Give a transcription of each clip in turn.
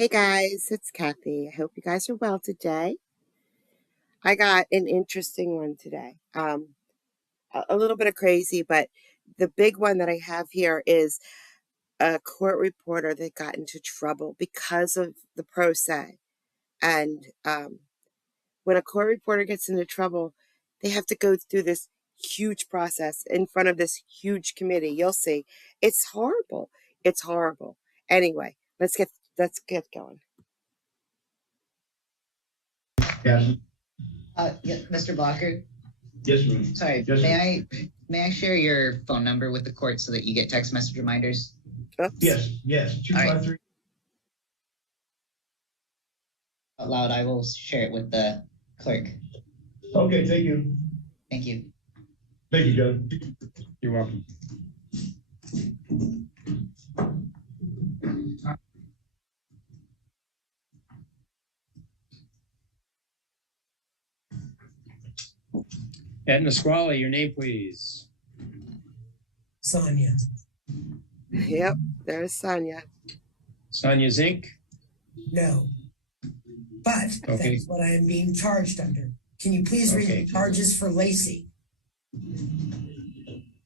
Hey guys, it's Kathy. I hope you guys are well today. I got an interesting one today. A little bit of crazy, but the big one that I have here is a court reporter that got into trouble because of the pro se. And when a court reporter gets into trouble, they have to go through this huge process in front of this huge committee. You'll see. It's horrible. It's horrible. Anyway, let's get going. Yes. Yeah, Mr. Blocker. Yes, ma'am. Sorry, Yes, may I share your phone number with the court so that you get text message reminders? Oops. Yes. 253. Out loud, I will share it with the clerk. Okay, thank you. Thank you. Thank you, Judge. You're welcome. Ed Nisqually, your name, please. Sonia. Yep, there's Sonia. Sonia Zink. No. But Okay. that's what I am being charged under. Can you please read Okay. the charges for Lacey?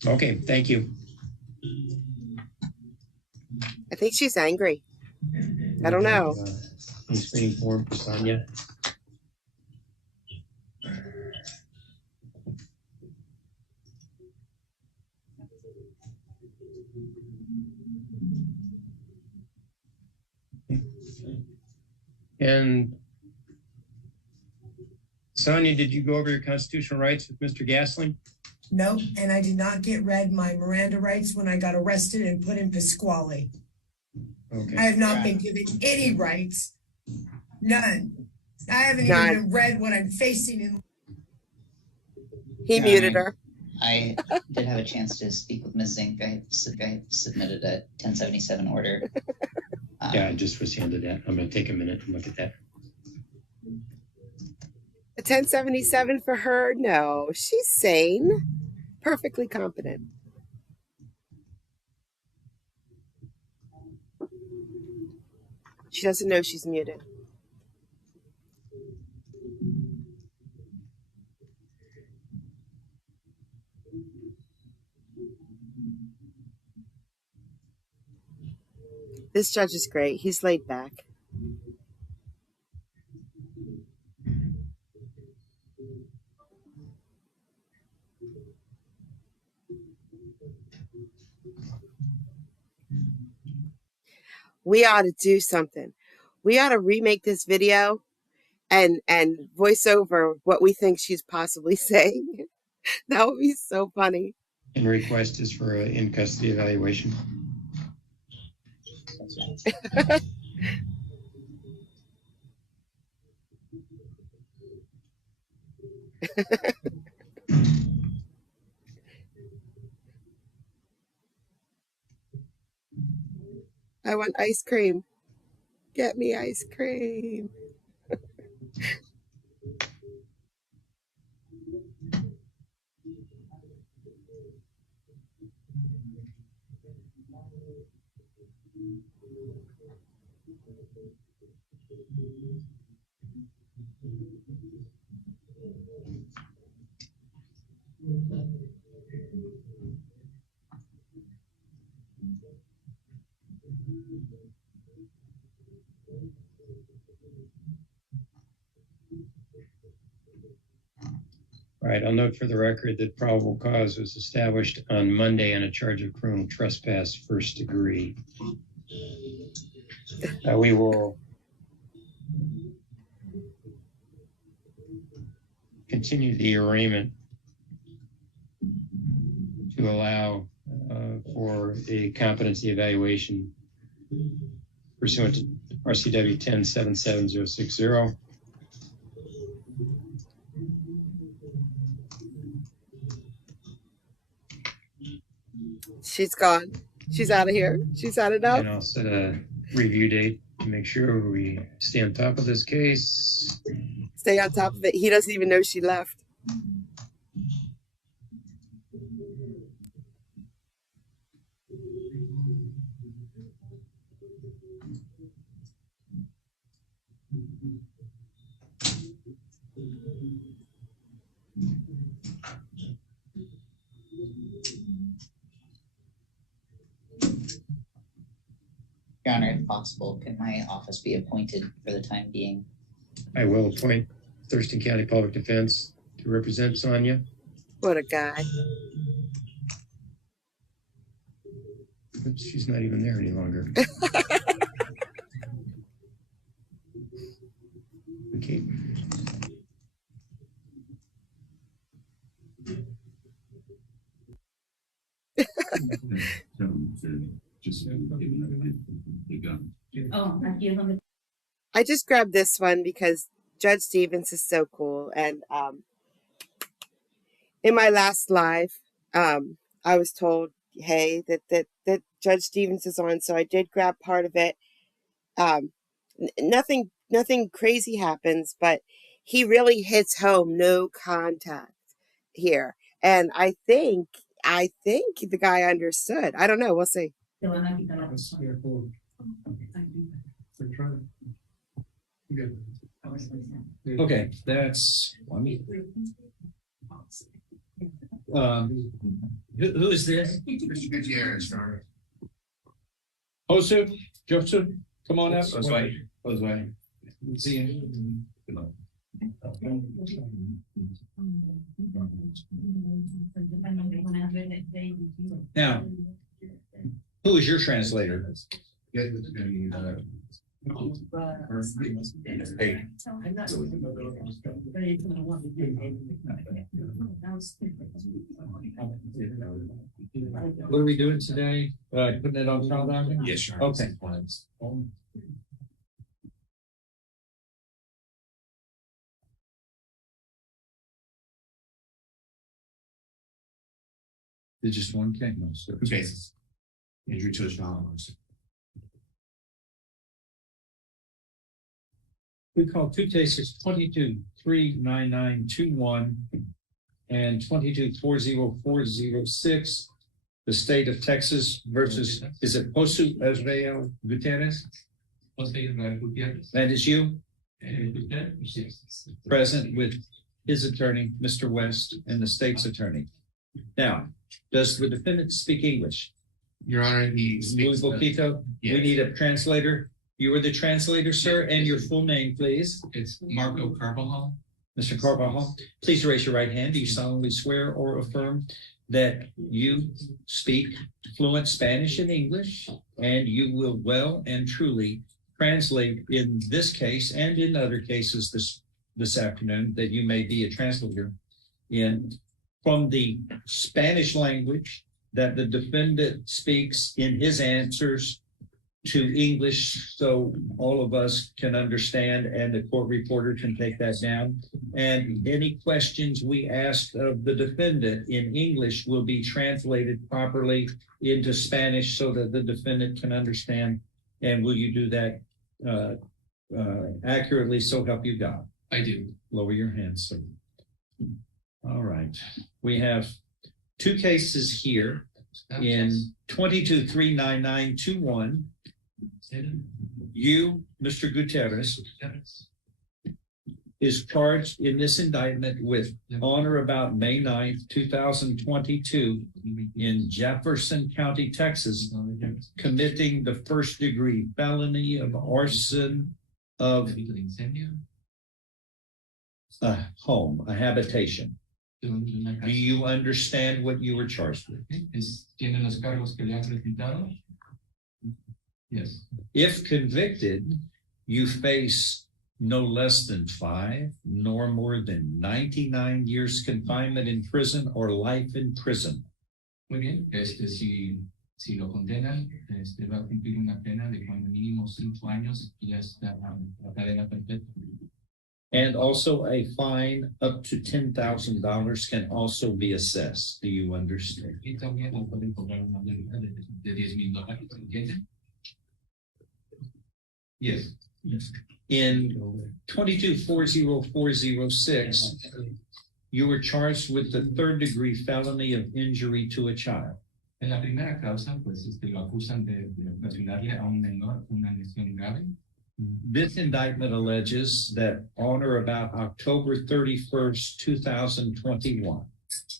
Okay, thank you. I think she's angry. I don't know. Screening form for Sonia. And Sonia, did you go over your constitutional rights with Mr. Gasling? No, and I did not get read my Miranda rights when I got arrested and put in Pasquale. Okay. I have not been given any rights. None. I haven't None. even been read what I'm facing in. He muted her. I did have a chance to speak with Ms. Zink. I submitted a 1077 order. Yeah, I just was handed that. I'm going to take a minute and look at that. A 1077 for her? No, she's sane. Perfectly competent. She doesn't know she's muted. This judge is great. He's laid back. We ought to do something. We ought to remake this video and voice over what we think she's possibly saying. That would be so funny. And request is for an in-custody evaluation. I want ice cream. Get me ice cream. All right, I'll note for the record that probable cause was established on Monday on a charge of criminal trespass, first degree. We will continue the arraignment to allow for a competency evaluation pursuant to RCW 1077060. She's gone. She's out of here. She's out of now. And I'll set a review date to make sure we stay on top of this case. Stay on top of it. He doesn't even know she left. Honor, if possible, could my office be appointed for the time being? I will appoint Thurston County Public Defense to represent Sonia. What a guy. Oops, she's not even there any longer. Okay. I just grabbed this one because Judge Stevens is so cool. And in my last live, I was told, hey, that Judge Stevens is on. So I did grab part of it. Nothing crazy happens, but he really hits home no contact here. And I think the guy understood. I don't know. We'll see. Okay, that's who is this? Mr. Gutierrez, Your Honor. Joseph, Joseph, come on up. Jose. See you. Now, who is your translator? What are we doing today? Putting it on trial document? Yes, Your Okay. There's just one case. No, sir. 2 cases. Injury to a child. We call 2 cases 22-39921 and 22-40406. The state of Texas versus, is it Josu Israel Gutierrez? That is you? Present with his attorney, Mr. West, and the state's attorney. Now, does the defendant speak English? Your Honor, he Muy speaks. poquito. Yes. We need a translator. You are the translator, sir, and your full name, please. It's Marco Carbajal. Mr. Carvajal, please raise your right hand. Do you solemnly swear or affirm that you speak fluent Spanish and English, and you will well and truly translate in this case and in other cases this afternoon, that you may be a translator in from the Spanish language that the defendant speaks in his answers to English, so all of us can understand and the court reporter can take that down. And any questions we ask of the defendant in English will be translated properly into Spanish so that the defendant can understand. And will you do that accurately, so help you God? I do. Lower your hands, sir. All right. We have 2 cases here in 22-39921. You, Mr. Gutierrez, is charged in this indictment with on or about May 9th, 2022 in Jefferson County, Texas, committing the first-degree felony of arson of a home, a habitation. Do you understand what you were charged with? Yes. If convicted, you face no less than 5, nor more than 99 years confinement in prison or life in prison. Muy bien, si lo condenan, va a cumplir una pena de como mínimo 5 años y ya está la cadena perpetua. And also a fine up to $10,000 can also be assessed. Do you understand? Y también le pueden cobrar una multa de $10,000, ¿entienden? Yes. Yes. In 22-40406, you were charged with the 3rd-degree felony of injury to a child. En la primera causa, pues lo acusan de ocasionarle a un menor una lesión grave. This indictment alleges that on or about October 31st, 2021,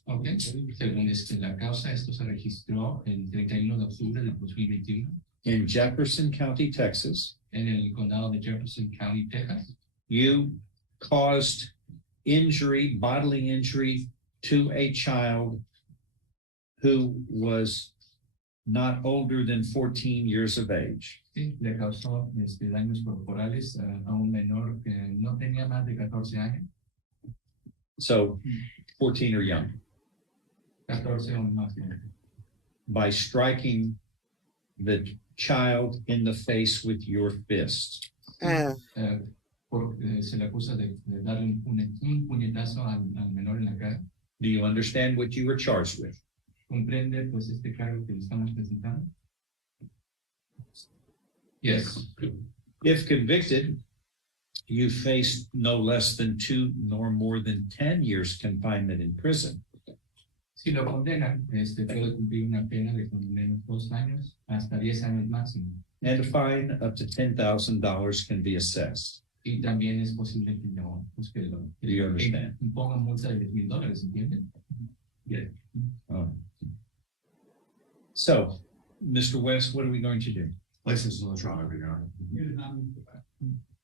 Ok, según la causa, esto se registró el 31 de octubre del 2021 in Jefferson County, Texas. en el condado de Jefferson County, Texas. You caused injury, bodily injury to a child who was not older than 14 years of age. Sí, le causó daños corporales a un menor que no tenía más de 14 años, So 14 or young, 14 o más. by striking the child in the face with your fist. Oh, Se le acusa de darle un puñetazo al menor en la cara. Do you understand what you were charged with? ¿Comprende pues este cargo que le estamos presentando? Yes. If convicted, you face no less than 2 nor more than 10 years confinement in prison. Si lo condenan, puede cumplir una pena de con menos 2 años hasta 10 años máximo. And a fine up to $10,000 can be assessed. Y también es posible que no, pues que lo Do you understand? pongan multa de $10,000, ¿entienden? Yeah. So, Mr. West, what are we going to do? License on the trial, Your Honor.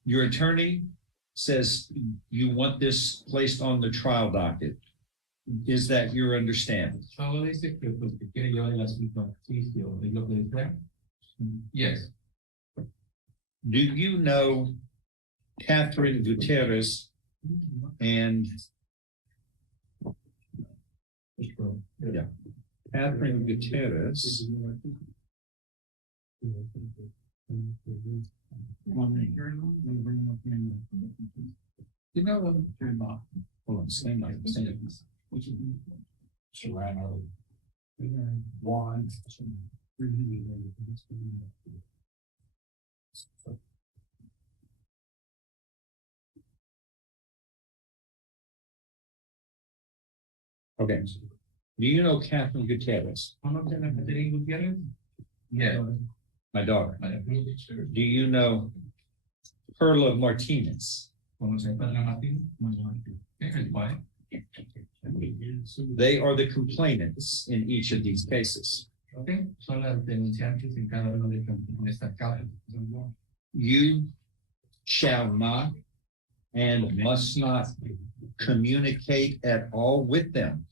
Your attorney says you want this placed on the trial docket. Is that your understanding? Solo dice que pues que quiere llevar el asunto a juicio, ¿es lo que desea? Yes. Do you know Catherine Gutierrez and Catherine Gutierrez? You know what? Hold on, stand up. Okay. Do you know Catherine Gutierrez? ¿Conocen a Catherine Gutiérrez? Yes. My daughter. Do you know Perla Martinez? ¿Conocen a Perla Martín? Why? They are the complainants in each of these cases. Okay. Son las denunciantes en cada uno de estas causas. You shall not and must not communicate at all with them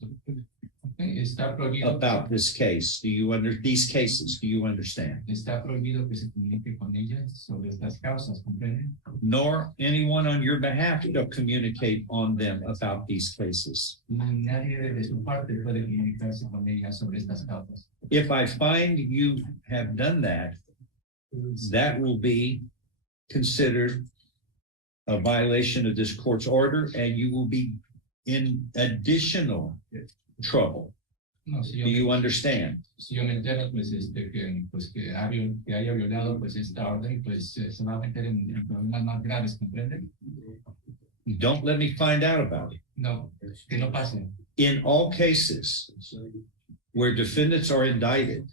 Okay. Está prohibido. about this case. Do you these cases? Do you understand? Está prohibido que se comunique con ellas sobre estas causas, ¿comprenden? Nor anyone on your behalf shall communicate on them about these cases. Nadie de su parte puede comunicarse con ellas sobre estas causas. If I find you have done that, that will be considered a violation of this court's order, and you will be in additional trouble. No, si yo, Do you understand? si yo me entero, pues, que haya violado, pues, esta orden, pues, se va a meter en problemas más graves, ¿comprenden? Don't let me find out about it. No, que no pase. In all cases where defendants are indicted,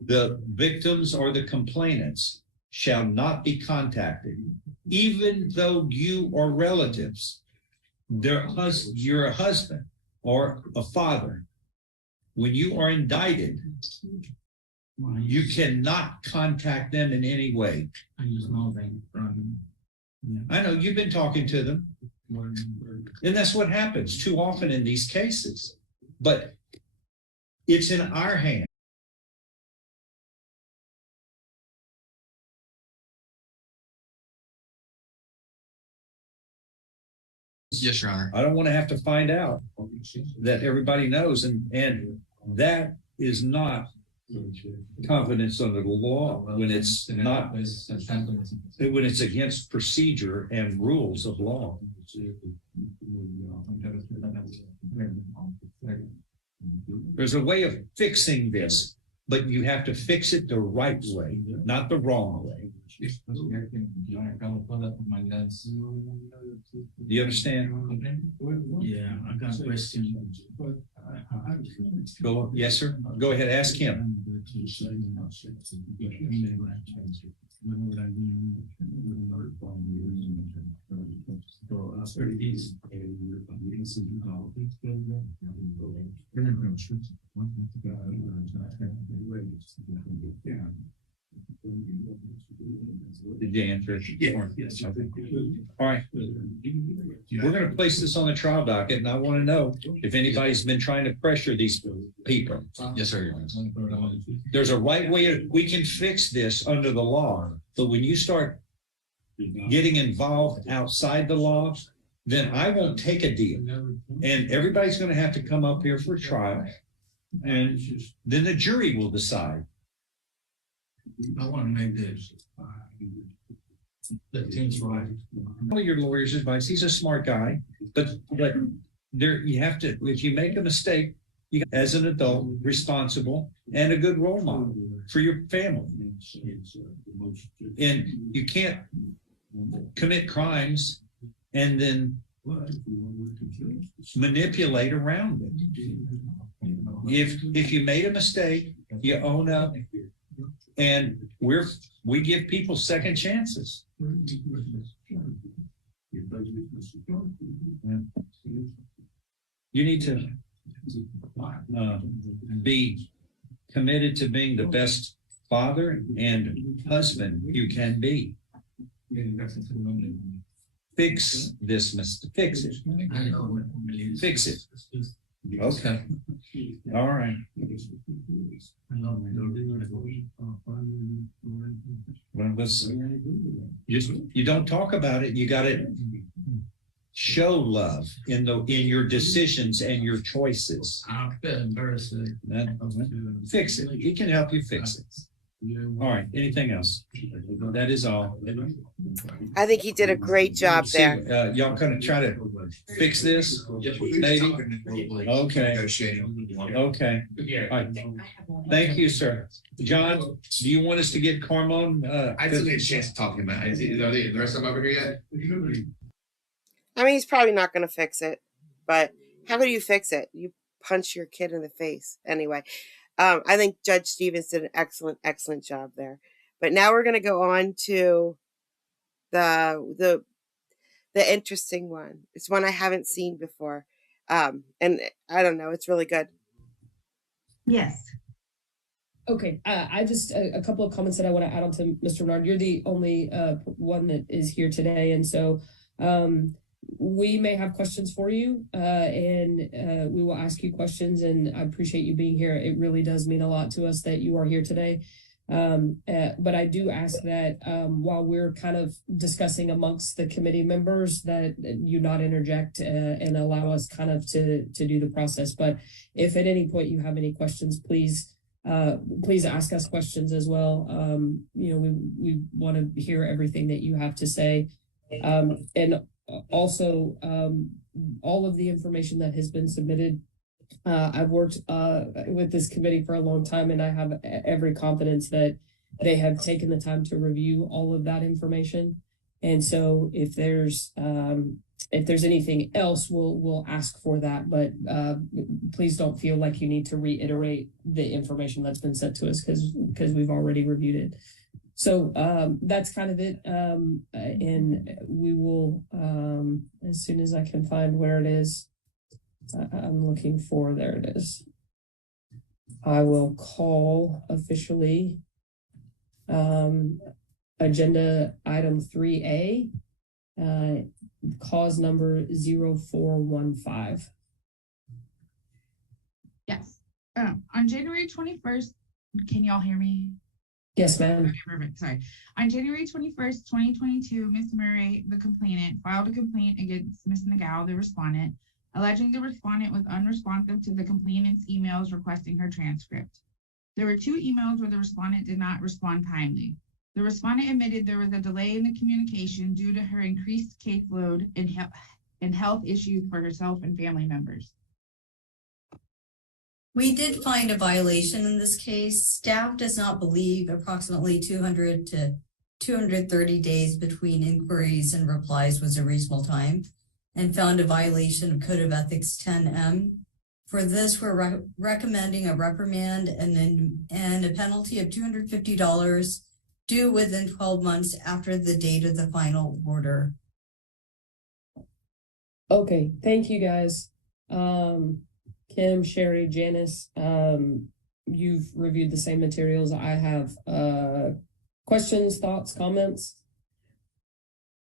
the victims or the complainants shall not be contacted, even though you are relatives. You're a husband or a father. When you are indicted, you cannot contact them in any way. I just know that. I know you've been talking to them, and that's what happens too often in these cases. But it's in our hands. Yes, Your Honor. I don't want to have to find out that everybody knows, and that is not confidence under the law when it's not, when it's against procedure and rules of law. There's a way of fixing this, but you have to fix it the right way, not the wrong way. Do you understand? Yeah, I got a question. Go, yes, sir. Go ahead, ask him. So after this, Did you answer? Yeah. Yes. All right. We're going to place this on the trial docket, and I want to know if anybody's been trying to pressure these people. Yes, sir, Your Honor. There's a right way we can fix this under the law, but when you start getting involved outside the law, then I won't take a deal. And everybody's going to have to come up here for trial, and then the jury will decide. I want to make this. The team's right. Follow your lawyer's advice. He's a smart guy, but there you have to. If you make a mistake, you as an adult, responsible and a good role model for your family. And you can't commit crimes and then manipulate around it. If you made a mistake, you own up, and we give people second chances. You need to be committed to being the best father and husband you can be. Fix this mistake. Fix it. Fix it. Okay. All right. Well, let's you don't talk about it. You got to show love in your decisions and your choices. I feel embarrassed. Fix it. He can help you fix it. All right. Anything else? That is all. I think he did a great job there. Y'all gonna try to fix this? Maybe. Okay. Okay. All right. Thank you, sir. John, do you want us to get Carmon? I didn't get a chance to talk to him. Are the rest of them over here yet? I mean, he's probably not going to fix it, but how do you fix it? You punch your kid in the face. Anyway, I think Judge Stevens did an excellent job there. But now we're going to go on to the interesting one. It's one I haven't seen before. And I don't know, it's really good. Yes. Okay, I just a couple of comments that I want to add on to Mr. Bernard. You're the only one that is here today, and so we may have questions for you, and we will ask you questions. And I appreciate you being here. It really does mean a lot to us that you are here today. But I do ask that while we're kind of discussing amongst the committee members, that you not interject and allow us kind of to do the process. But if at any point you have any questions, please ask us questions as well. We want to hear everything that you have to say. And also all of the information that has been submitted. I've worked with this committee for a long time, and I have every confidence that they have taken the time to review all of that information. And so if there's anything else, we'll ask for that. But please don't feel like you need to reiterate the information that's been sent to us because we've already reviewed it. So that's kind of it. And we will, as soon as I can find where it is, I'm looking for, there it is. I will call officially agenda item 3A, cause number 0415. Yes. On January 21st, can y'all hear me? Yes, ma'am. Okay, perfect. Sorry. On January 21st, 2022, Ms. Murray, the complainant, filed a complaint against Ms. Nagao, the respondent, alleging the respondent was unresponsive to the complainant's emails requesting her transcript. There were 2 emails where the respondent did not respond timely. The respondent admitted there was a delay in the communication due to her increased caseload and health issues for herself and family members. We did find a violation in this case. Staff does not believe approximately 200 to 230 days between inquiries and replies was a reasonable time, and found a violation of Code of Ethics 10M. For this, we're recommending a reprimand and a penalty of $250 due within 12 months after the date of the final order. Okay, thank you guys. Kim, Sherry, Janice, you've reviewed the same materials. I have questions, thoughts, comments.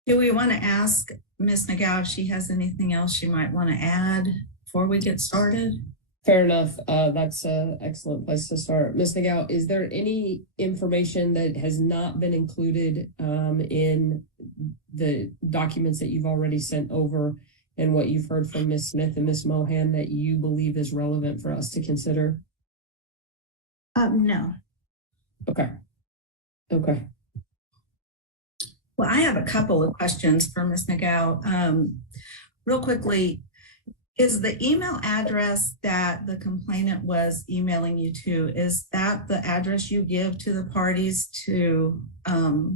Do we want to ask Ms. Nagao if she has anything else she might want to add before we get started? Fair enough. That's an excellent place to start. Ms. Nagao, is there any information that has not been included in the documents that you've already sent over and what you've heard from Ms. Smith and Ms. Mohan that you believe is relevant for us to consider? No. Okay. Okay. Well, I have a couple of questions for Ms. Nagao. Real quickly, is the email address that the complainant was emailing you to, is that the address you give to the parties to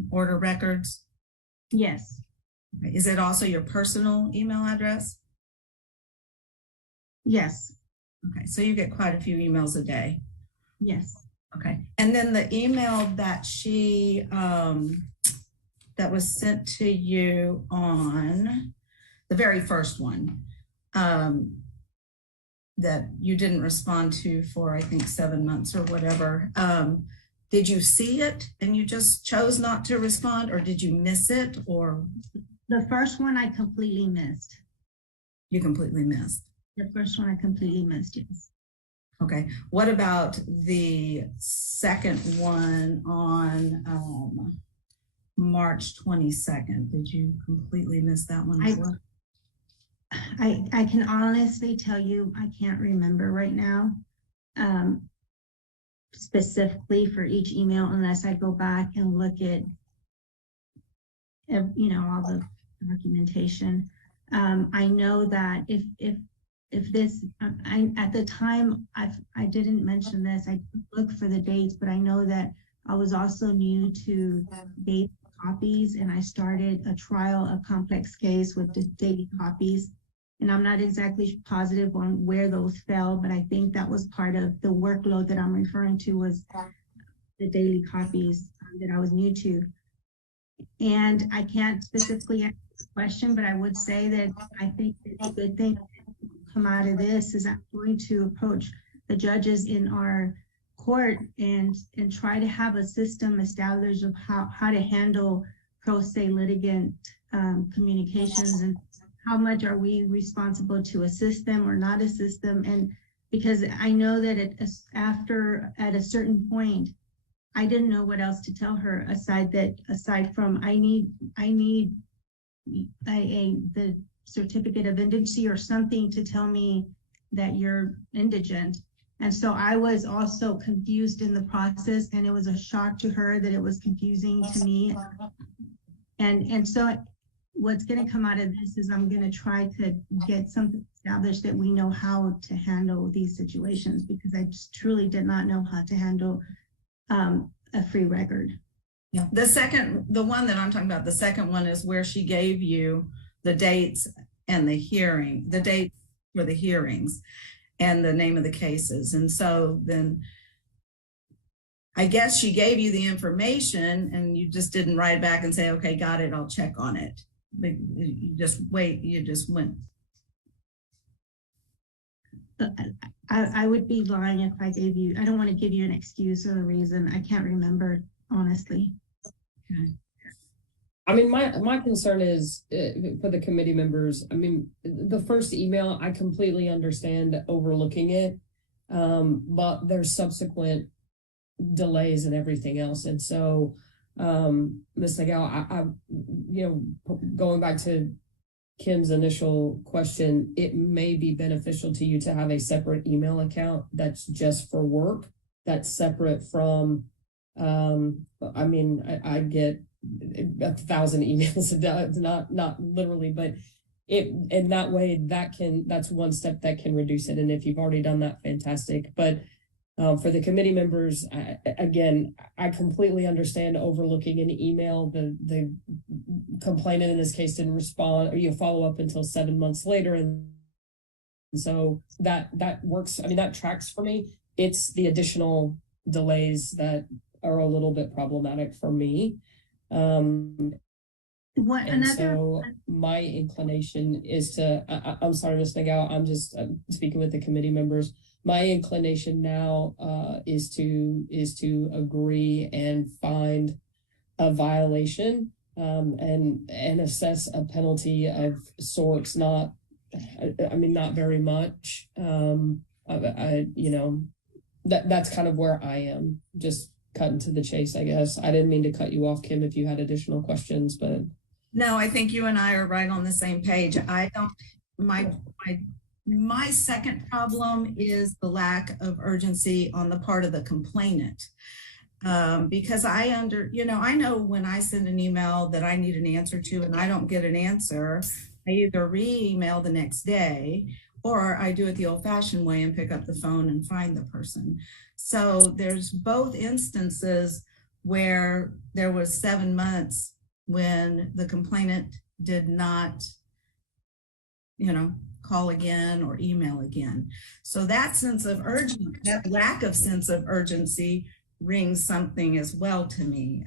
order records? Yes. Okay. Is it also your personal email address? Yes. Okay, so you get quite a few emails a day. Yes. Okay, and then the email that she that was sent to you on the very first one that you didn't respond to for, I think, 7 months or whatever. Did you see it and you just chose not to respond, or did you miss it? Or the first one I completely missed. You completely missed. The first one I completely missed, yes. Okay, what about the second one on March 22nd? Did you completely miss that one as well? I can honestly tell you, I can't remember right now, specifically for each email, unless I go back and look at, you know, all the documentation. I know that if this, at the time, I didn't mention this, I looked for the dates, but I know that I was also new to daily copies, and I started a trial, a complex case with the daily copies. And I'm not exactly positive on where those fell, but I think that was part of the workload that I'm referring to, was the daily copies that I was new to. And I can't specifically answer this question, but I would say that I think the good thing come out of this is I'm going to approach the judges in our court and try to have a system established of how to handle pro se litigant communications, and how much are we responsible to assist them or not assist them. And because I know that at a certain point, I didn't know what else to tell her aside from I need the certificate of indigency or something to tell me that you're indigent. And so I was also confused in the process, and it was a shock to her that it was confusing to me. And so what's going to come out of this is I'm going to try to get something established that we know how to handle these situations, because I just truly did not know how to handle a free record. Yeah, the one that I'm talking about, the second one is where she gave you the dates and the date for the hearings and the name of the cases. And so then I guess she gave you the information and you just didn't write back and say, okay, got it, I'll check on it. But you just went. I would be lying if I gave you, I don't want to give you an excuse or a reason. I can't remember, honestly. Okay. I mean, my concern is for the committee members. I mean, the first email, I completely understand overlooking it, but there's subsequent delays and everything else. And so, Ms. Nagao, I going back to Kim's initial question, it may be beneficial to you to have a separate email account that's just for work, that's separate from, I mean, I get 1,000 emails a day, not literally, but in that way, that's one step that can reduce it. And if you've already done that, fantastic. But for the committee members, again, I completely understand overlooking an email. The complainant in this case didn't respond, or you follow up until 7 months later. And so that works. I mean, that tracks for me. It's the additional delays that are a little bit problematic for me. What And another? so my inclination is to, I'm sorry, Ms. Nagel, I'm just speaking with the committee members. My inclination now is to agree and find a violation and assess a penalty of sorts. Not, I mean, not very much. That's kind of where I am. Just cutting to the chase, I guess. I didn't mean to cut you off, Kim, if you had additional questions, but. No, I think you and I are right on the same page. I don't, my second problem is the lack of urgency on the part of the complainant. Because I know when I send an email that I need an answer to and I don't get an answer, I either re-email the next day or I do it the old-fashioned way and pick up the phone and find the person. So there's both instances where there was 7 months when the complainant did not, call again or email again. So that sense of urgency, that lack of sense of urgency rings something as well to me.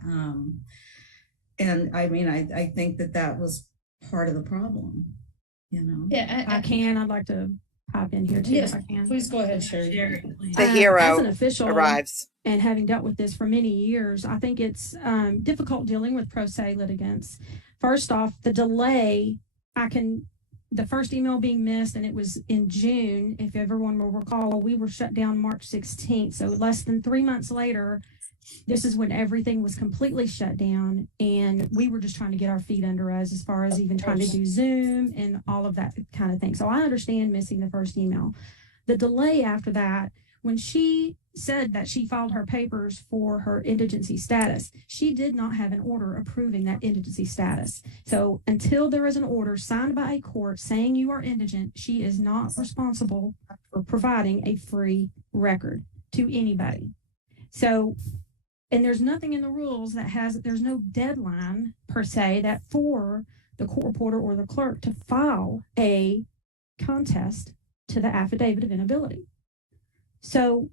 And I mean, I think that was part of the problem, Yeah, I'd like to hop in here too, Yes, if I can. please go ahead, Sherry. The hero as an official arrives. And having dealt with this for many years, I think it's difficult dealing with pro se litigants. First off, the delay, the first email being missed, and it was in June, if everyone will recall, we were shut down March 16th. So less than 3 months later, this is when everything was completely shut down, and we were just trying to get our feet under us as far as even trying to do Zoom and all of that kind of thing. So I understand missing the first email. The delay after that, when she said that she filed her papers for her indigency status, she did not have an order approving that indigency status. So until there is an order signed by a court saying you are indigent, she is not responsible for providing a free record to anybody. So, and there's nothing in the rules there's no deadline per se that for the court reporter or the clerk to file a contest to the affidavit of inability. So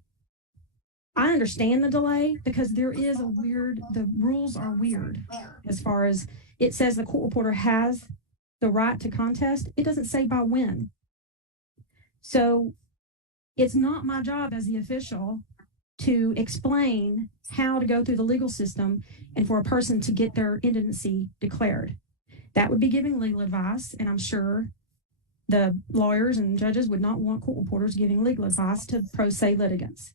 I understand the delay because there is the rules are weird as far as it says the court reporter has the right to contest. It doesn't say by when. So it's not my job as the official to explain how to go through the legal system and for a person to get their indigency declared. That would be giving legal advice, and I'm sure the lawyers and judges would not want court reporters giving legal advice to pro se litigants.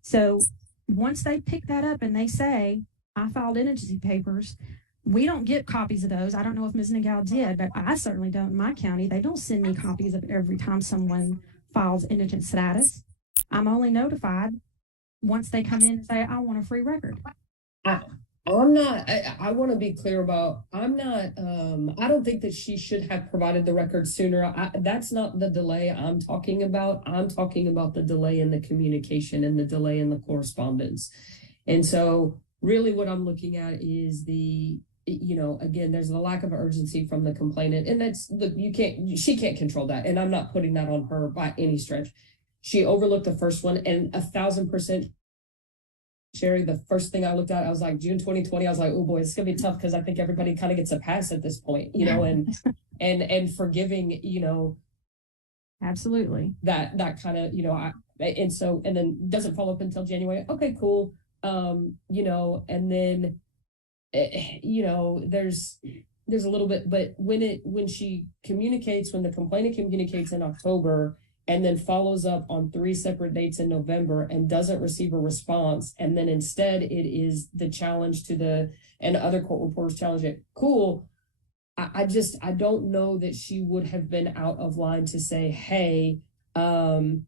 So once they pick that up and they say, I filed indigency papers, we don't get copies of those. I don't know if Ms. Nagel did, but I certainly don't in my county. They don't send me copies of every time someone files indigent status. I'm only notified once they come in and say, I want a free record. I'm not, I want to be clear about, I don't think that she should have provided the record sooner. That's not the delay I'm talking about. I'm talking about the delay in the communication and the delay in the correspondence. And so really what I'm looking at is again, there's the lack of urgency from the complainant, and she can't control that. And I'm not putting that on her by any stretch. She overlooked the first one, and 1,000%, Sherry, the first thing I looked at, I was like, June 2020, I was like, oh boy, it's gonna be tough because I think everybody kind of gets a pass at this point, and forgiving, absolutely that kind of, and then doesn't follow up until January. Okay, cool. And then, there's a little bit, but when the complainant communicates in October, and then follows up on 3 separate dates in November and doesn't receive a response, and then instead it is the challenge and other court reporters challenge it. Cool. I don't know that she would have been out of line to say, hey, I've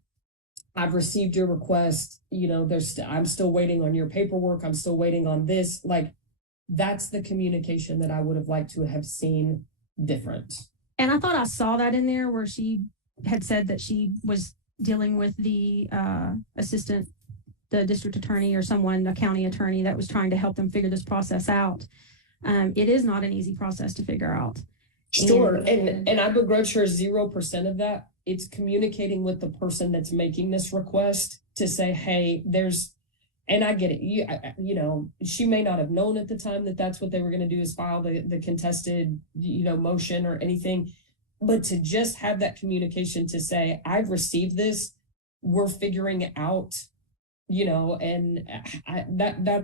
received your request, I'm still waiting on your paperwork, I'm still waiting on this. Like, that's the communication that I would have liked to have seen different. And I thought I saw that in there where she had said that she was dealing with the district attorney or someone, a county attorney that was trying to help them figure this process out. It is not an easy process to figure out. Sure. And I begrudge her 0% of that. It's communicating with the person that's making this request to say, hey, And I get it. You know, she may not have known at the time that that's what they were going to do, is file the contested, you know, motion or anything. But to just have that communication to say, I've received this, we're figuring it out, you know, and that's And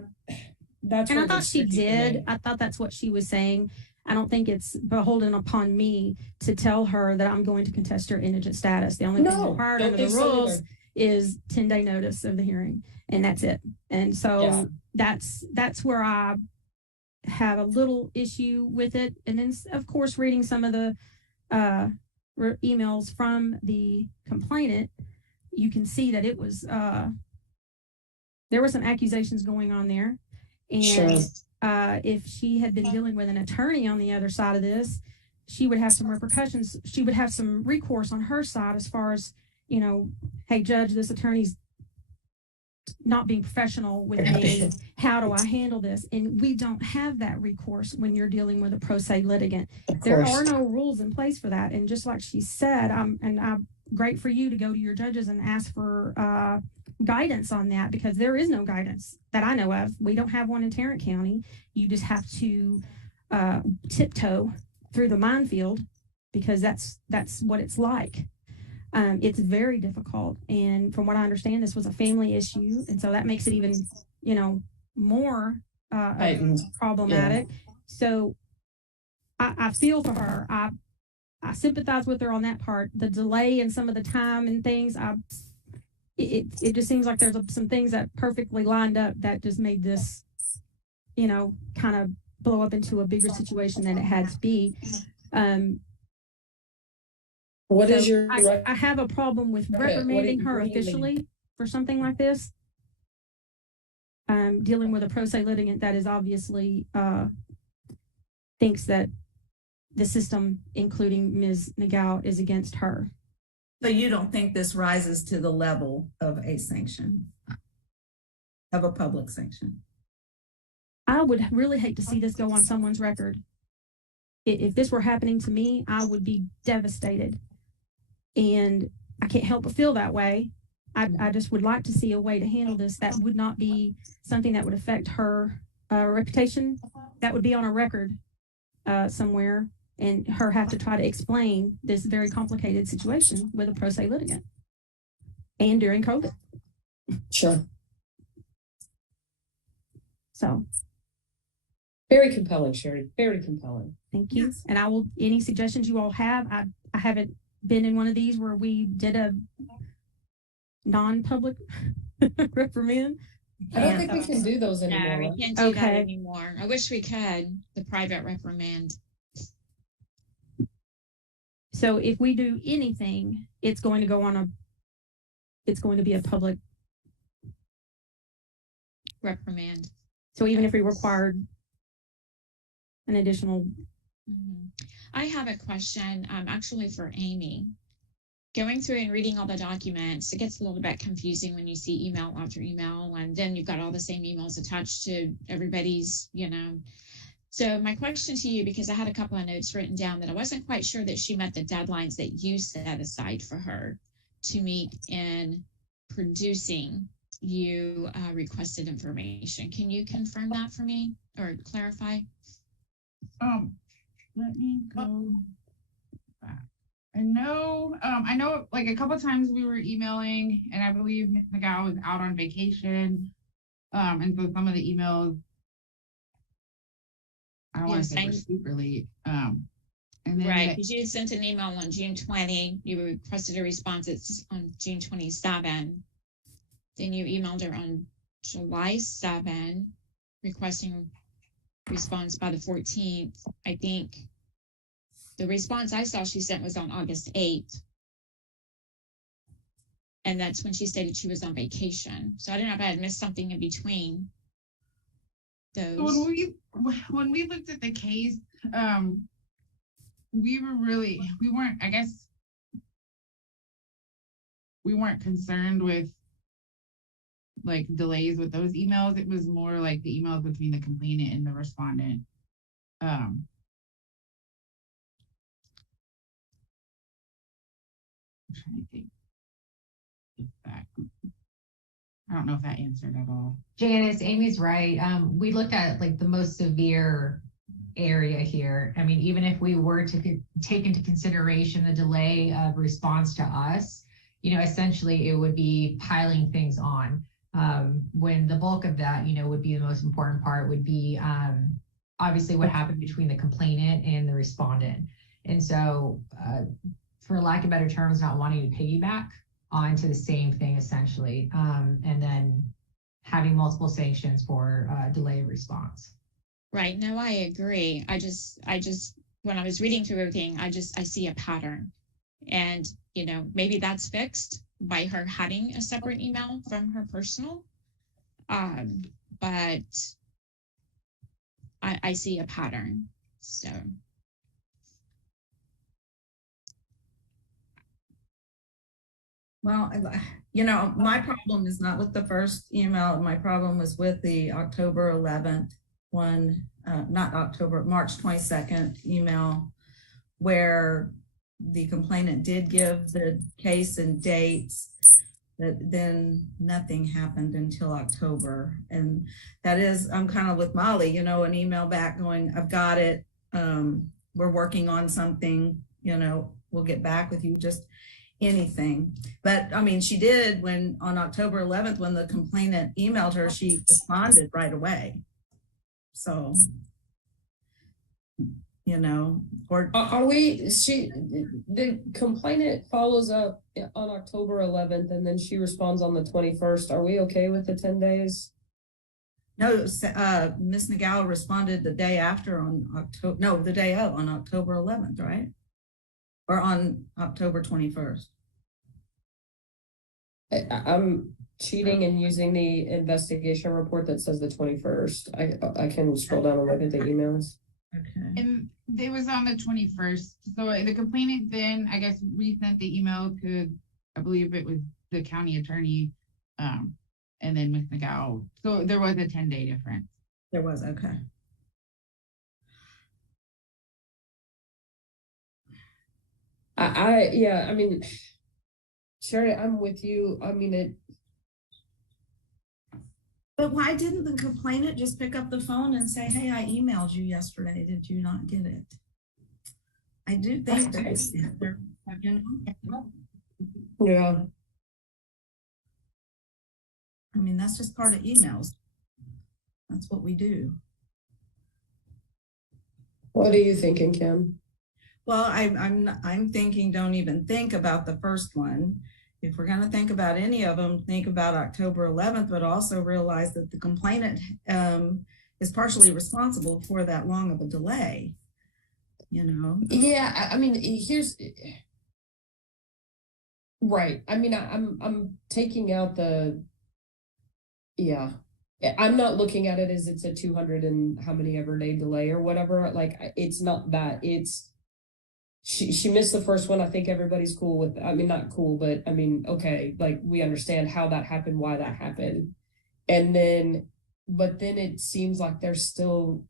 I where thought it's she tricky for did. me. I thought that's what she was saying. I don't think it's beholden upon me to tell her that I'm going to contest her indigent status. The only thing No, required don't under the think so rules either. is 10-day notice of the hearing, and that's it. And so that's where I have a little issue with it. And then, of course, reading some of the emails from the complainant, you can see that it was there were some accusations going on there. And Sure. If she had been dealing with an attorney on the other side of this, she would have some repercussions. She would have some recourse on her side as far as, you know, hey, judge, this attorney's not being professional with me. How do I handle this? And we don't have that recourse when you're dealing with a pro se litigant. There are no rules in place for that. And just like she said, I'm great for you to go to your judges and ask for guidance on that, because there is no guidance that I know of. We don't have one in Tarrant County. You just have to tiptoe through the minefield, because that's what it's like. It's very difficult. And from what I understand, this was a family issue. And so that makes it even, you know, more problematic. Yeah. So I feel for her. I sympathize with her on that part. The delay and some of the time and things, it just seems like there's some things that perfectly lined up that just made this, you know, kind of blow up into a bigger situation than it had to be. What is your? I have a problem with reprimanding her officially for something like this. Dealing with a pro se litigant that is obviously thinks that the system, including Ms. Nagao, is against her. So you don't think this rises to the level of a sanction, of a public sanction? I would really hate to see this go on someone's record. If this were happening to me, I would be devastated. And I can't help but feel that way. I just would like to see a way to handle this that would not be something that would affect her reputation. That would be on a record somewhere, and her have to try to explain this very complicated situation with a pro se litigant, and during COVID. Sure. So. Very compelling, Sherry. Very compelling. Thank you. Yes. And I will, any suggestions you all have, I haven't been in one of these where we did a non-public reprimand. I don't think we can do those anymore. No, we can't do that anymore. I wish we could, the private reprimand. So if we do anything, it's going to go on it's going to be a public reprimand. So even if we required an additional. I have a question, actually for Amy. Going through and reading all the documents, it gets a little bit confusing when you see email after email, and then you've got all the same emails attached to everybody's, you know. So my question to you, because I had a couple of notes written down that I wasn't quite sure that she met the deadlines that you set aside for her to meet in producing you requested information. Can you confirm that for me or clarify? Let me go back. I know like a couple of times we were emailing, and I believe Ms. Nagao was out on vacation. And so some of the emails, I don't want to say were super late. And then right, because you sent an email on June 20, you requested a response on June 27. Then you emailed her on July 7, requesting response by the 14th. I think the response I saw she sent was on August 8th. And that's when she stated she was on vacation. So I don't know if I had missed something in between those. When we looked at the case, we weren't concerned with like delays with those emails. It was more like the emails between the complainant and the respondent. I'm trying to think. I don't know if that answered at all. Janice, Amy's right. We looked at like the most severe area here. I mean, even if we were to take into consideration the delay of response to us, essentially it would be piling things on. When the bulk of that, would be the most important part would be obviously what happened between the complainant and the respondent. And so, for lack of better terms, not wanting to piggyback onto the same thing essentially, and then having multiple sanctions for delay of response. Right. No, I agree. I just, when I was reading through everything, I see a pattern. And, maybe that's fixed by her having a separate email from her personal. But I see a pattern. So. Well, my problem is not with the first email. My problem was with the October 11th one, March 22nd email, where the complainant did give the case and dates, that then nothing happened until October. And that is, I'm kind of with Molly, an email back going, I've got it. We're working on something, we'll get back with you, just anything. But I mean, she did when on October 11th, when the complainant emailed her, she responded right away. So, or the complainant follows up on October 11th and then she responds on the 21st. Are we okay with the 10 days? No, Ms. Nagao responded the day after on the day of on October 11th, right? Or on October 21st. I'm cheating and using the investigation report that says the 21st. I can scroll down and look at the emails. Okay. And it was on the 21st. So the complainant then, I guess, resent the email to, I believe it was the county attorney, and then Ms. Nagao. So there was a 10-day difference. There was, okay. I mean, Sherry, I'm with you. I mean, But why didn't the complainant just pick up the phone and say, hey, I emailed you yesterday. Did you not get it? I do think that's, yeah. I mean, that's just part of emails. That's what we do. What are you thinking, Kim? Well, I'm thinking, don't even think about the first one. If we're going to think about any of them, think about October 11th, but also realize that the complainant is partially responsible for that long of a delay. Yeah, I mean, here's right. I mean, I'm taking out I'm not looking at it as it's a 200 and how many ever day delay or whatever. Like, it's not that. It's she missed the first one. I think everybody's cool with, I mean, not cool, but I mean, okay, like we understand how that happened, why that happened. And then, but then it seems like there's still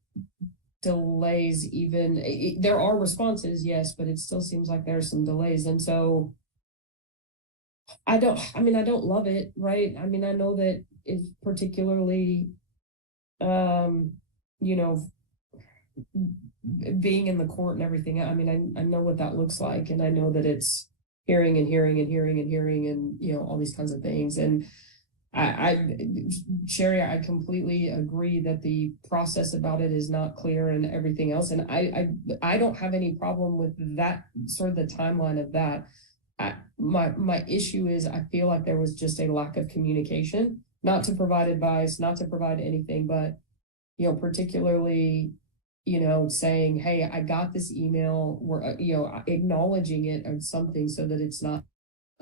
delays even, there are responses, yes, but it still seems like there's some delays. And so I don't love it, right? I mean, I know that it's particularly, being in the court and everything. I mean, I know what that looks like, and I know that it's hearing and all these kinds of things. And Sherry, I completely agree that the process about it is not clear and everything else. And I don't have any problem with that, sort of the timeline of that. My issue is I feel like there was just a lack of communication, not to provide advice, not to provide anything, but particularly saying, hey, I got this email, or acknowledging it or something, so that it's not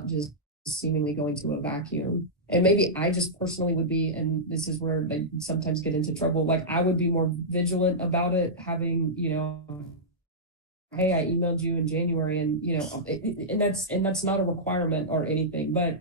just seemingly going to a vacuum. And maybe I just personally would be, and this is where they sometimes get into trouble, like I would be more vigilant about it, having, hey, I emailed you in January, and and that's not a requirement or anything, but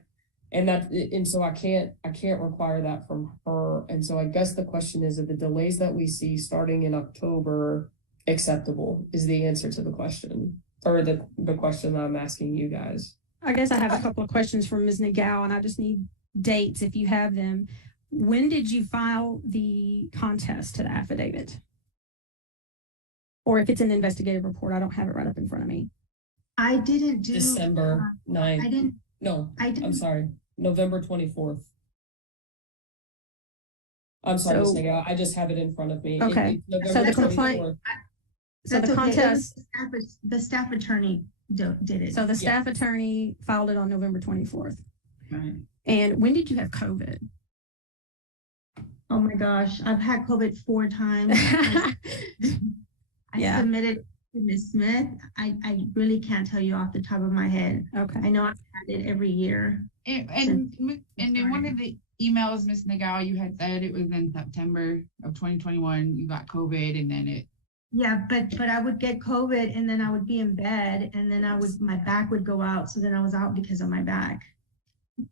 and so I can't require that from her. And so I guess the question is, are the delays that we see starting in October acceptable, is the answer to the question, or the question that I'm asking you guys. I guess I have a couple of questions for Ms. Nagao, and I just need dates if you have them. When did you file the contest to the affidavit? Or if it's an investigative report, I don't have it right up in front of me. I didn't do December 9th. I didn't. No, I didn't. I'm sorry. November 24th. I'm sorry, So- Ms. Nagel, I just have it in front of me. Okay. November So the 24th. complaint. So That's the okay. It was contest. the staff attorney did it. So the staff attorney filed it on November 24th. Right. And when did you have COVID? Oh my gosh, I've had COVID 4 times. I Yeah. submitted to Ms. Smith. I really can't tell you off the top of my head. Okay. I know I've had it every year. And in one of the emails, Ms. Nagel, you had said it was in September of 2021, you got COVID, and then it. Yeah, but I would get COVID and then I would be in bed and then my back would go out. So then I was out because of my back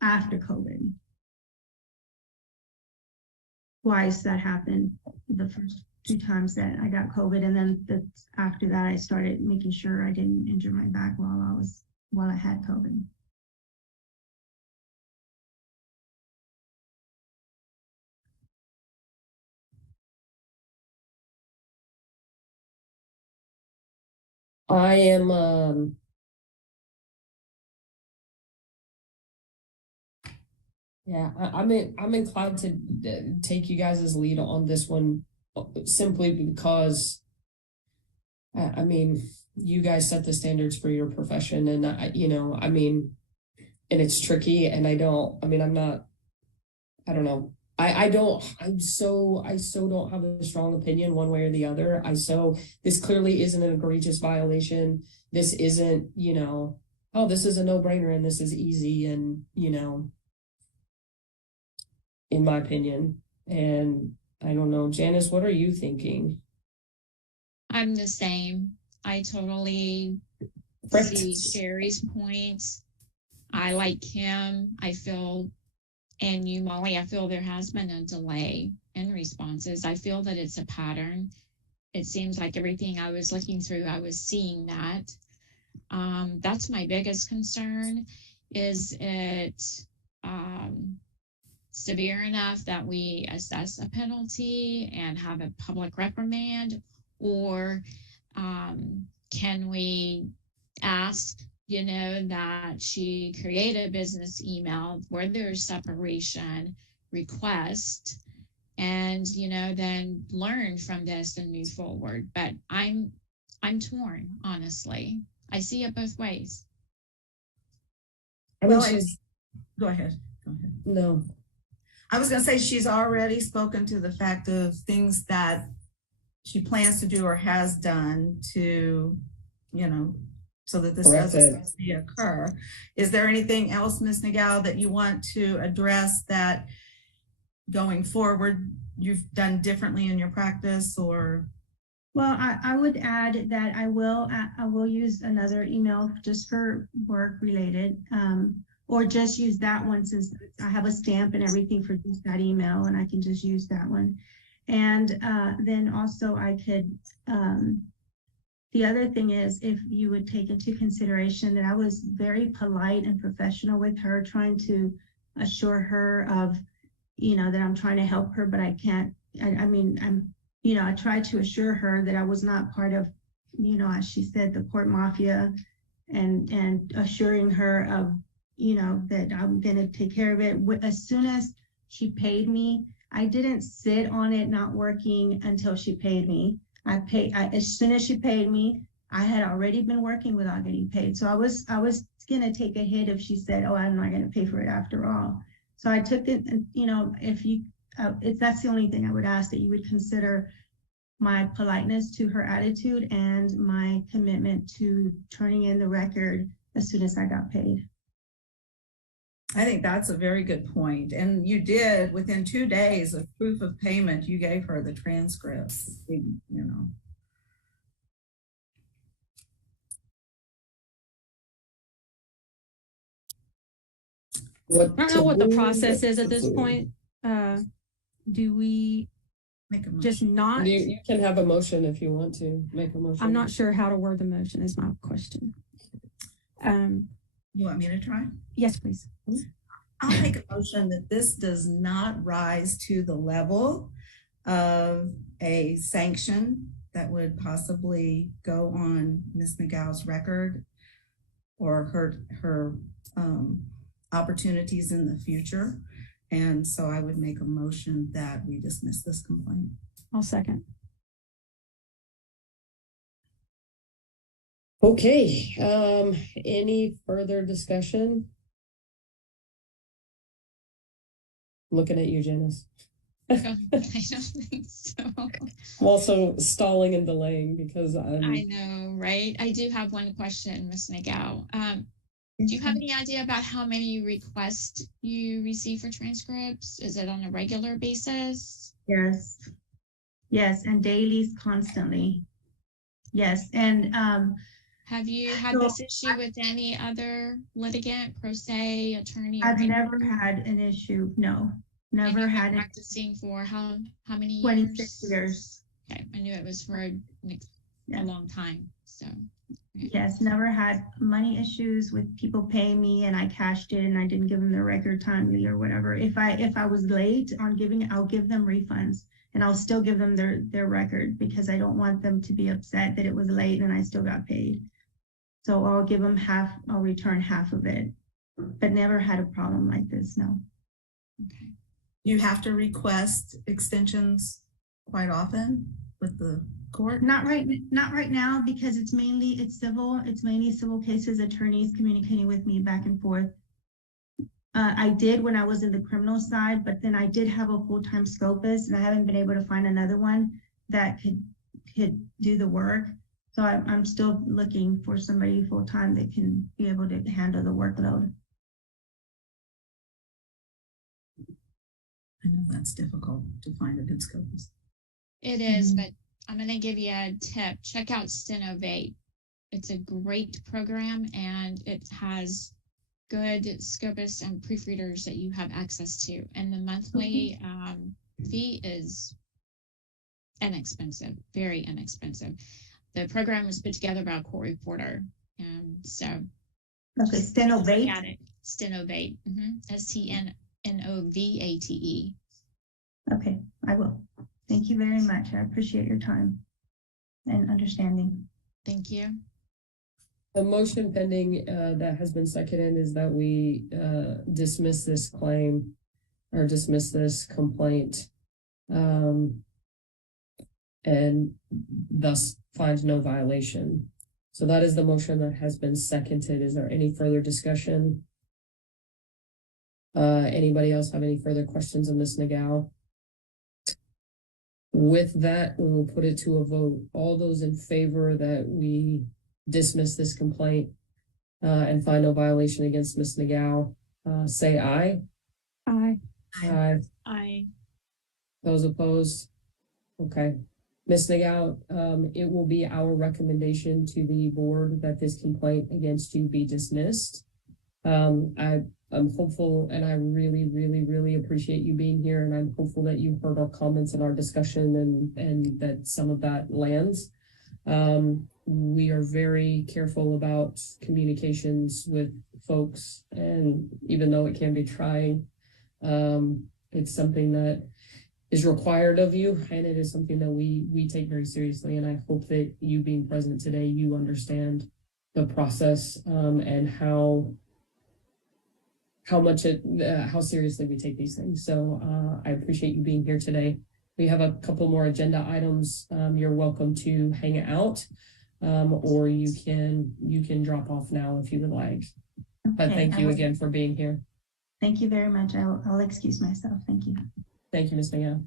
after COVID. Twice that happened, the first 2 times that I got COVID, and then after that I started making sure I didn't injure my back while I had COVID. I am yeah, I'm inclined to take you guys' lead on this one simply because I mean, you guys set the standards for your profession, and and it's tricky, and I don't know. I so don't have a strong opinion one way or the other. This clearly isn't an egregious violation. This isn't, this is a no-brainer and this is easy, and, in my opinion. And I don't know, Janice, what are you thinking? I'm the same. I totally see Sherry's points. I like Kim. I feel, and you, Molly, I feel there has been a delay in responses. I feel that it's a pattern. It seems like everything I was looking through, I was seeing that. That's my biggest concern. Is it severe enough that we assess a penalty and have a public reprimand, or can we ask, that she create a business email where there's separation request, and then learn from this and move forward. But I'm torn, honestly. I see it both ways. Well, go ahead. No. I was going to say she's already spoken to the fact of things that she plans to do or has done to, so that this doesn't occur. Is there anything else, Ms. Nagel, that you want to address that going forward you've done differently in your practice, or? Well, I would add that I will use another email just for work related, or just use that one since I have a stamp and everything for just that email, and I can just use that one. And then also I could, the other thing is, if you would take into consideration that I was very polite and professional with her, trying to assure her of, that I'm trying to help her, but I can't, I tried to assure her that I was not part of, as she said, the court mafia, and assuring her of, that I'm going to take care of it. As soon as she paid me, I didn't sit on it not working until she paid me. As soon as she paid me, I had already been working without getting paid. So I was going to take a hit if she said, oh, I'm not going to pay for it after all. So I took it, and, if that's the only thing I would ask, that you would consider my politeness to her attitude and my commitment to turning in the record as soon as I got paid. I think that's a very good point. And you did, within 2 days of proof of payment, you gave her the transcripts, I don't know what the process is at this point. Do we just not? You can have a motion if you want to make a motion. I'm not sure how to word the motion is my question. You want me to try? Yes, please. I'll make a motion that this does not rise to the level of a sanction that would possibly go on Ms. Nagau's record or hurt her opportunities in the future. And so I would make a motion that we dismiss this complaint. I'll second. Okay, any further discussion? Looking at you, Janice. I don't think so. I'm also stalling and delaying because I know, right? I do have one question, Ms. Nagau. Do you have any idea about how many requests you receive for transcripts? Is it on a regular basis? Yes. Yes, and dailies constantly. Yes, and have you had so this issue with any other litigant, pro se, attorney? I've never had an issue. No, never had it. Practicing for how many 26 years. Okay, I knew it was for a long time. So yes, never had money issues with people paying me and I cashed it and I didn't give them the record timely or whatever. If I was late on giving, I'll give them refunds and I'll still give them their record because I don't want them to be upset that it was late and I still got paid. So I'll give them half, I'll return half of it, but never had a problem like this, no. Okay. You have to request extensions quite often with the court? Not right now because it's mainly civil cases, attorneys communicating with me back and forth. I did when I was in the criminal side, but then I did have a full-time scopus and I haven't been able to find another one that could do the work. So I'm still looking for somebody full-time that can be able to handle the workload. I know that's difficult to find a good scopus. It is, but I'm going to give you a tip. Check out Stenovate. It's a great program and it has good scopus and proofreaders that you have access to. And the monthly fee is inexpensive, very inexpensive. The program was put together by a court reporter. So okay, Stenovate. Stenovate. STNOVATE. Okay, I will. Thank you very much. I appreciate your time and understanding. Thank you. The motion pending that has been seconded is that we dismiss this claim or dismiss this complaint and thus find no violation. So that is the motion that has been seconded. Is there any further discussion? Anybody else have any further questions of Ms. Nagau? With that, we will put it to a vote. All those in favor that we dismiss this complaint and find no violation against Ms. Nagau, say aye. Aye. Aye. Aye. Those opposed? Okay. Ms. Nagau, it will be our recommendation to the board that this complaint against you be dismissed. I'm hopeful and I really, really, really appreciate you being here. And I'm hopeful that you heard our comments in our discussion and that some of that lands. We are very careful about communications with folks. And even though it can be trying, it's something that is required of you. And it is something that we take very seriously. And I hope that you being present today, you understand the process and how seriously we take these things. So I appreciate you being here today. We have a couple more agenda items. You're welcome to hang out, or you can drop off now if you would like. Okay, but thank you again for being here. Thank you very much. I'll excuse myself. Thank you. Thank you, Ms. Nagau.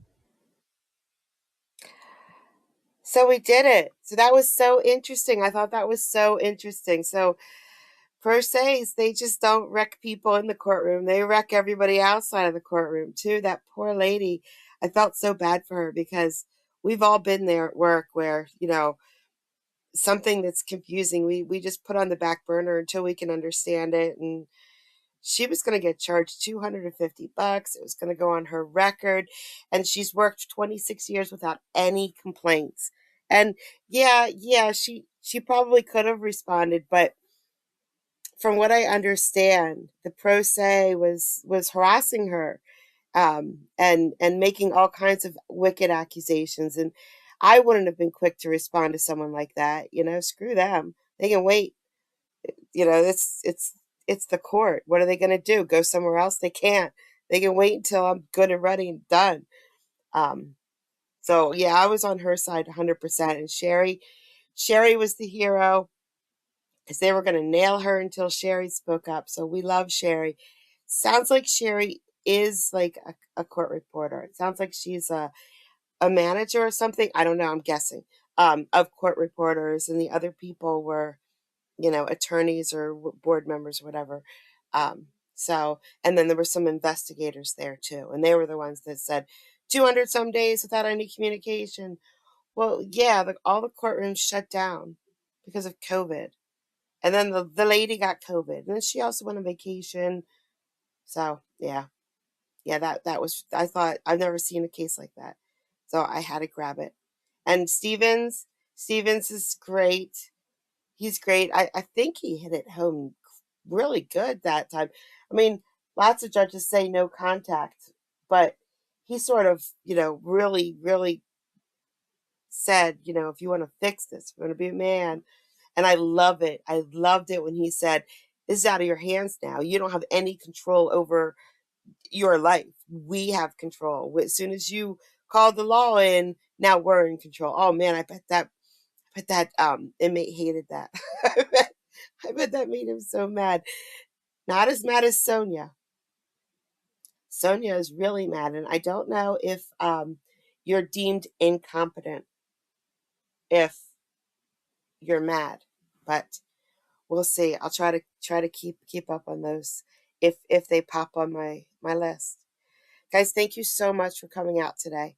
So we did it. So that was so interesting. I thought that was so interesting. So per se, they just don't wreck people in the courtroom. They wreck everybody outside of the courtroom too. That poor lady, I felt so bad for her because we've all been there at work where, something that's confusing, we just put on the back burner until we can understand it. And she was going to get charged $250. It was going to go on her record. And she's worked 26 years without any complaints. And yeah, she probably could have responded, but from what I understand, the pro se was harassing her, and making all kinds of wicked accusations. And I wouldn't have been quick to respond to someone like that. Screw them. They can wait. It's the court. What are they going to do? Go somewhere else? They can't. They can wait until I'm good and ready and done. Um, so yeah, I was on her side 100%. And Sherry was the hero, because they were going to nail her until Sherry spoke up. So we love Sherry. Sounds like Sherry is like a court reporter. It sounds like she's a manager or something. I don't know. I'm guessing, of court reporters, and the other people were, attorneys or board members, whatever. And then there were some investigators there too, and they were the ones that said 200 some days without any communication. Well, yeah, all the courtrooms shut down because of COVID. And then the lady got COVID, and then she also went on vacation. So yeah, that was, I thought, I've never seen a case like that, so I had to grab it. And Stevens is great. He's great. I think he hit it home really good that time. I mean, lots of judges say no contact, but he sort of, really, really said, if you want to fix this, if you want to be a man. And I love it. I loved it when he said, this is out of your hands now. You don't have any control over your life. We have control. As soon as you called the law in, now we're in control. Oh man, I bet that inmate hated that. I bet that made him so mad. Not as mad as Sonia. Sonia is really mad, and I don't know if you're deemed incompetent if you're mad, but we'll see. I'll try to keep up on those if they pop on my list. Guys, thank you so much for coming out today.